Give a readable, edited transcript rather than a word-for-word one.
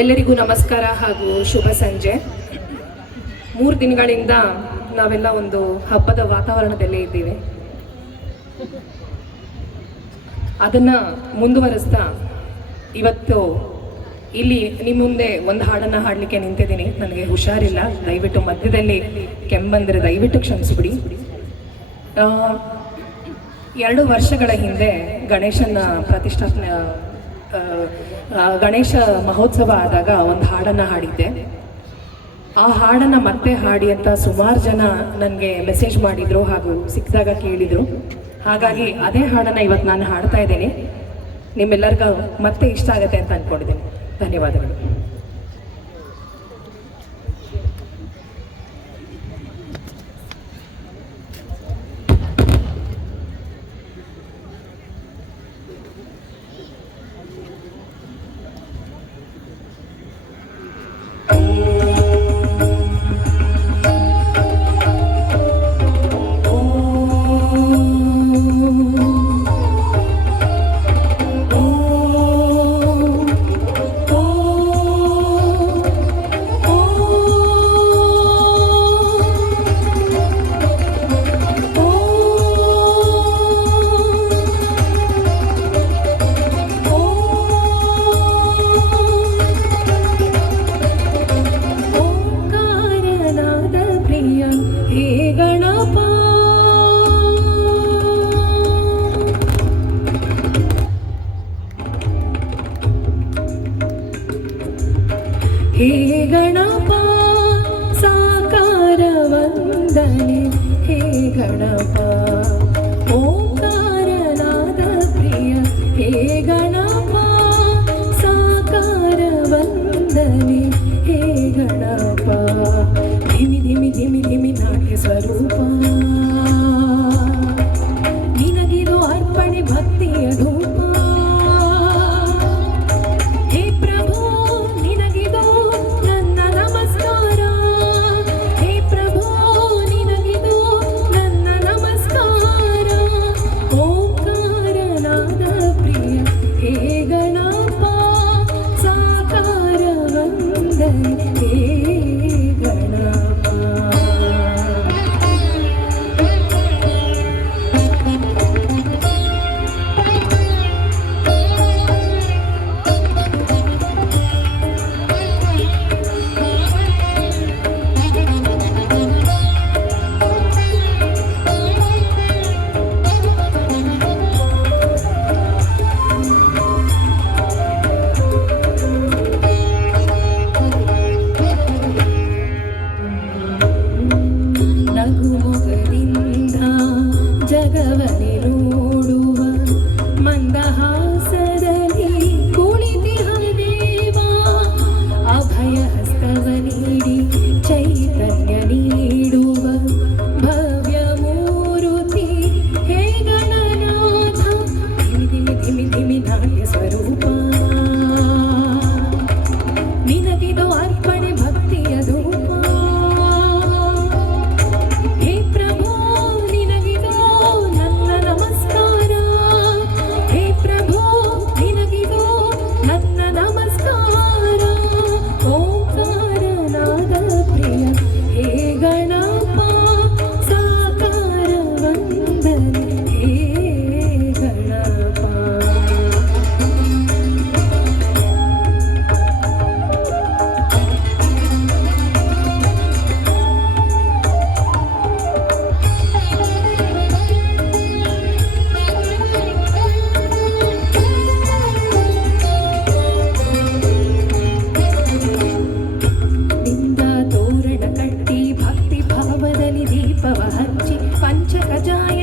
ಎಲ್ಲರಿಗೂ ನಮಸ್ಕಾರ ಹಾಗೂ ಶುಭ ಸಂಜೆ. 3 ದಿನಗಳಿಂದ ನಾವೆಲ್ಲ ಒಂದು ಹಬ್ಬದ ವಾತಾವರಣದಲ್ಲೇ ಇದ್ದೀವಿ. ಅದನ್ನ ಮುಂದುವರಿಸ್ತಾ ಇವತ್ತು ಇಲ್ಲಿ ನಿಮ್ಮ ಮುಂದೆ ಒಂದು ಹಾಡನ್ನು ಹಾಡಲಿಕ್ಕೆ ನಿಂತಿದ್ದೀನಿ. ನನಗೆ ಹುಷಾರಿಲ್ಲ, ದಯವಿಟ್ಟು ಮಧ್ಯದಲ್ಲಿ ಕೆಮ್ಮಂದರೆ ದಯವಿಟ್ಟು ಕ್ಷಮಿಸ್ಬಿಡಿ. 2 ವರ್ಷಗಳ ಹಿಂದೆ ಗಣೇಶನ ಪ್ರತಿಷ್ಠಾಪನೆ ಗಣೇಶ ಮಹೋತ್ಸವ ಆದಾಗ ಒಂದು ಹಾಡನ್ನು ಹಾಡಿದ್ದೆ. ಆ ಹಾಡನ್ನು ಮತ್ತೆ ಹಾಡಿ ಅಂತ ಸುಮಾರು ಜನ ನನಗೆ ಮೆಸೇಜ್ ಮಾಡಿದರು ಹಾಗೂ ಸಿಕ್ಕಿದಾಗ ಕೇಳಿದರು. ಹಾಗಾಗಿ ಅದೇ ಹಾಡನ್ನು ಇವತ್ತು ನಾನು ಹಾಡ್ತಾ ಇದ್ದೀನಿ. ನಿಮ್ಮೆಲ್ಲರಿಗೂ ಮತ್ತೆ ಇಷ್ಟ ಆಗುತ್ತೆ ಅಂತ ಅಂದ್ಕೊಂಡಿದ್ದೀನಿ. ಧನ್ಯವಾದಗಳು. ಹೇ ಗಣಪ ಸಾಕಾರ ವಂದನೆ, ಹೇ ಗಣಪ ಓಂಕಾರನಾದ ಪ್ರಿಯ, ಹೇ ಗಣಪ ಸಾಕಾರ ವಂದನೆ, ಹೇ ಗಣಪ ಧಿಮಿ ಧಿಮಿ ಧಿಮಿ ಧಿಮಿ ನಾಟ್ಯ ಸ್ವರೂಪ, ನಿನಗಿದು ಅರ್ಪಣೆ ಭಕ್ತಿಯ ಧೂಪ. ಜಗವನೆ ನೋಡುವ ಮಂದಹಾಸದಲ್ಲಿ ಕುಳಿತಿಹ ದೇವ, ಅಭಯ ಹಸ್ತವ ನೀಡಿ ಚೈತನ್ಯ ನೀಡುವ ಭವ್ಯ ಮೂರುತಿ, ಹೇ ಗಣನಾಥ ಧಿಮಿ ಧಿಮಿ ಧಿಮಿ ಧಿಮಿ ನಾಟ್ಯ ಸ್ವರೂಪ, ನಿನಗಿದು ಅರ್ಪಣೆ ಭಕ್ತಿಯ ಧೂಪ. ದೀಪವ ಹಚ್ಚಿ ಪಂಚಕಜಾಯ